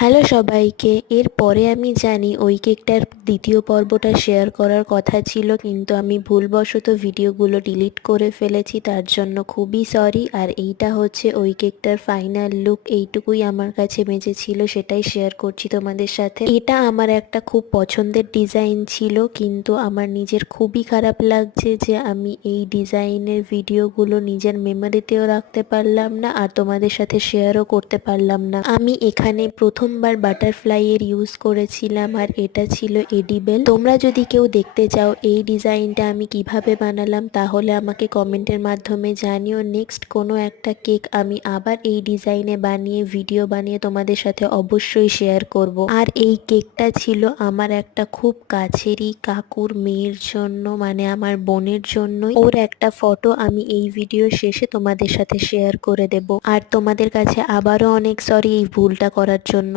Hello সবাইকে। এরপরে আমি জানি ওই কেকটার দ্বিতীয় পর্বটা শেয়ার করার কথা ছিল, কিন্তু আমি ভুলবশত ভিডিওগুলো ডিলিট করে ফেলেছি, তার জন্য খুবই সরি। আর এইটা হচ্ছে ওই কেকটার ফাইনাল লুক। এইটুকুই আমার কাছে বেঁচে ছিল, সেটাই শেয়ার করছি তোমাদের সাথে। এটা আমার একটা খুব পছন্দের ডিজাইন ছিল, কিন্তু আমার নিজের খুবই খারাপ লাগছে যে আমি এই ডিজাইনের ভিডিওগুলো নিজের মেমোরিতেও রাখতে পারলাম না আর তোমাদের সাথে শেয়ারও করতে পারলাম না। আমি এখানে প্রথমবার বাটারফ্লাই এর ইউজ করেছিলাম আর এটা ছিল এডিবেল। তোমরা যদি কেউ দেখতে চাও এই ডিজাইনটা আমি কিভাবে বানালাম, তাহলে আমাকে কমেন্টের মাধ্যমে জানিও। নেক্সট কোনো একটা কেক আমি আবার এই ডিজাইনে বানিয়ে ভিডিও বানিয়ে তোমাদের সাথে অবশ্যই শেয়ার করব। আর এই কেকটা ছিল আমার একটা খুব কাছেরই কাকুর মেয়ের জন্য, মানে আমার বোনের জন্য। ওর একটা ফটো আমি এই ভিডিও শেষে তোমাদের সাথে শেয়ার করে দেব। আর তোমাদের কাছে আবারও অনেক সরি এই ভুলটা করার জন্য।